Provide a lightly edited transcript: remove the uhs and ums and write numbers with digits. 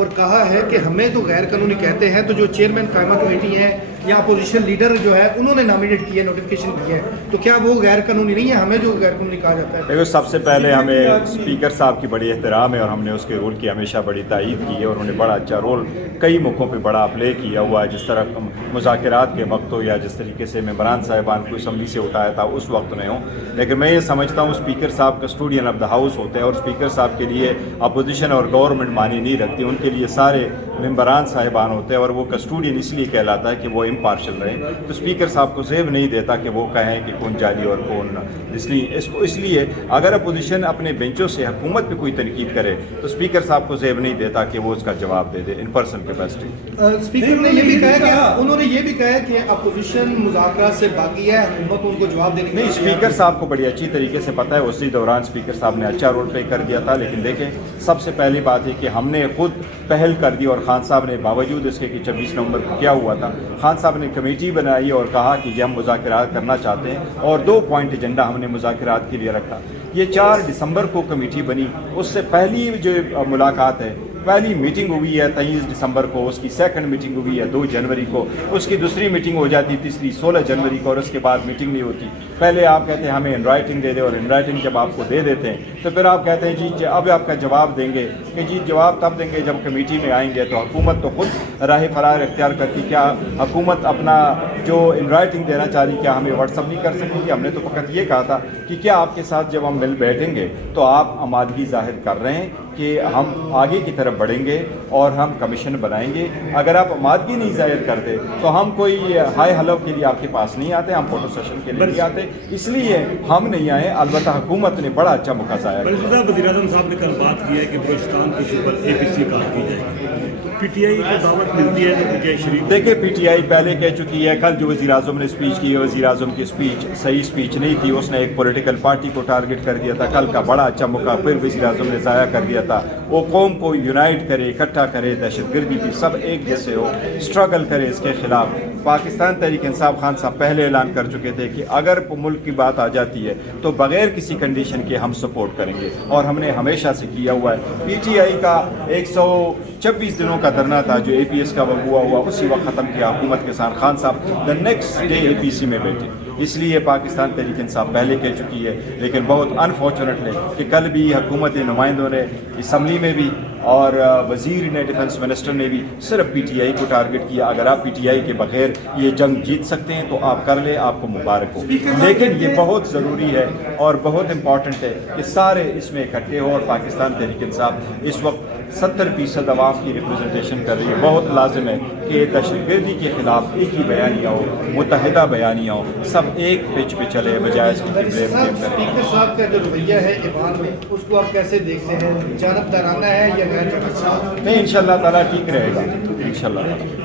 اور کہا ہے کہ ہمیں تو غیر قانونی کہتے ہیں، تو جو چیئرمین قائمہ کمیٹی ہیں یا اپوزیشن لیڈر جو ہے انہوں نے نامینیٹ کیا ہے، نوٹیفیکیشن کی ہے، تو کیا وہ غیر قانونی نہیں ہے؟ ہمیں جو غیر قانونی کہا جاتا ہے؟ دیکھو، سب سے پہلے ہمیں اسپیکر صاحب کی بڑی احترام ہے اور ہم نے اس کے رول کی ہمیشہ بڑی تائید کی ہے، اور انہوں نے بڑا اچھا رول کئی موقعوں پہ بڑا پلے کیا ہوا ہے، جس طرح مذاکرات کے وقت ہو یا جس طریقے سے ممبران صاحبان کو اسمبلی سے اٹھایا تھا اس وقت میں ہوں۔ لیکن میں یہ سمجھتا ہوں اسپیکر صاحب کسٹوڈین آف دا ہاؤس ہوتے ہیں، اور اسپیکر صاحب کے لیے اپوزیشن اور گورنمنٹ معنی نہیں رکھتی، ان کے لیے سارے ممبران صاحبان ہوتے ہیں، اور وہ کسٹوڈین اس لیے کہلاتا ہے کہ وہ امپارشل رہیں۔ تو اسپیکر صاحب کو زیب نہیں دیتا کہ وہ کہیں کہ کون جعلی اور کون، اس لیے اگر اپوزیشن اپنے بینچوں سے حکومت پہ کوئی تنقید کرے تو اسپیکر صاحب کو زیب نہیں دیتا کہ وہ اس کا جواب دے دے ان پرسن کیپیسٹی۔ اسپیکر نے یہ بھی کہا کہ انہوں نے یہ بھی کہا کہ اپوزیشن مذاکرات سے باقی ہے، حکومت ان کو جواب دینے نہیں، اسپیکر صاحب کو بڑی اچھی طریقے سے پتہ ہے، اسی دوران اسپیکر صاحب نے اچھا رول پلے کر دیا تھا۔ لیکن دیکھیں، سب سے پہلی بات ہے کہ ہم نے خود پہل کر دی، اور خان صاحب نے باوجود اس کے کہ 26 نومبر کو کیا ہوا تھا، خان صاحب نے کمیٹی بنائی اور کہا کہ یہ ہم مذاکرات کرنا چاہتے ہیں، اور 2 پوائنٹ ایجنڈا ہم نے مذاکرات کے لیے رکھا۔ یہ 4 دسمبر کو کمیٹی بنی، اس سے پہلی جو ملاقات ہے، پہلی میٹنگ ہوئی ہے 23 دسمبر کو، اس کی سیکنڈ میٹنگ ہوئی ہے 2 جنوری کو، اس کی دوسری میٹنگ ہو جاتی تیسری 16 جنوری کو، اور اس کے بعد میٹنگ نہیں ہوتی۔ پہلے آپ کہتے ہیں ہمیں ان رائٹنگ دے دیں، اور ان رائٹنگ جب آپ کو دے دیتے ہیں تو پھر آپ کہتے ہیں جی اب آپ کا جواب دیں گے، کہ جی جواب تب دیں گے جب کمیٹی میں آئیں گے۔ تو حکومت تو خود راہ فرار اختیار کرتی، کیا حکومت اپنا جو ان رائٹنگ دینا چاہ رہی کیا ہمیں واٹس اپ نہیں کر سکتی؟ کہ ہم نے تو فقط یہ کہا تھا کہ کیا آپ کے ساتھ جب ہم مل بیٹھیں گے تو آپ آمادگی ظاہر کر رہے ہیں کہ ہم آگے کی طرف بڑھیں گے اور ہم کمیشن بنائیں گے۔ اگر آپ آمادگی نہیں ظاہر کرتے تو ہم کوئی ہائی ہلو کے لیے آپ کے پاس نہیں آتے، ہم فوٹو سیشن کے لیے نہیں آتے، اس لیے ہم نہیں آئے۔ البتہ حکومت نے بڑا اچھا موقع ضائع کیا۔ وزیر اعظم صاحب نے کل بات کی ہے کہ بلوچستان کے اوپر APC کار کی جائے گی، پی ٹی آئی کو دعوت ملتی ہے تو جے شریف؟ دیکھیں، پی ٹی آئی پہلے کہہ چکی ہے، کل جو وزیر اعظم نے اسپیچ کی ہے، وزیر اعظم کی اسپیچ صحیح اسپیچ نہیں تھی، اس نے ایک پولیٹیکل پارٹی کو ٹارگٹ کر دیا تھا۔ کل کا بڑا اچھا موقع پھر وزیر اعظم نے ضائع کر دیا تھا۔ وہ قوم کو یونائٹ کرے، اکٹھا کرے، دہشت گردی کی سب ایک جیسے ہو، اسٹرگل کرے اس کے خلاف۔ پاکستان تحریک انصاف خان صاحب پہلے اعلان کر چکے تھے کہ اگر ملک کی بات آ جاتی ہے تو بغیر کسی کنڈیشن کے ہم سپورٹ کریں گے، اور ہم نے ہمیشہ سے کیا ہوا ہے۔ پی ٹی آئی کا 126 دنوں کا دھرنا تھا جو APS کا ہوا اسی وقت ختم کیا حکومت کے ساتھ۔ خان صاحب دا نیکسٹ ڈے APC میں بیٹھے، اس لیے پاکستان تحریک انصاف پہلے کہہ چکی ہے۔ لیکن بہت انفارچونیٹلی کہ کل بھی حکومت نمائندوں نے اسمبلی میں بھی اور وزیر نے ڈیفنس منسٹر نے بھی صرف پی ٹی آئی کو ٹارگٹ کیا۔ اگر آپ پی ٹی آئی کے بغیر یہ جنگ جیت سکتے ہیں تو آپ کر لیں، آپ کو مبارک ہو، لیکن یہ بہت ضروری ہے اور بہت امپورٹنٹ ہے کہ سارے اس میں اکٹھے ہو۔ اور پاکستان تحریک انصاف اس وقت 70% عوام کی ریپرزنٹیشن کر رہی ہے۔ بہت لازم ہے کہ دہشت گردی کے خلاف ایک ہی بیانیہ ہو، متحدہ بیانیہ ہو، سب ایک پچ پہ چلے بجائے اس کی بلیم کریں۔ اسپیکر صاحب کا جو رویہ ہے ایوان میں، اس کو آپ کیسے دیکھتے ہیں؟ جانب دارانہ ہے یا غیر جانب؟ نہیں، انشاءاللہ تعالیٰ ٹھیک رہے گا، انشاءاللہ تعالیٰ۔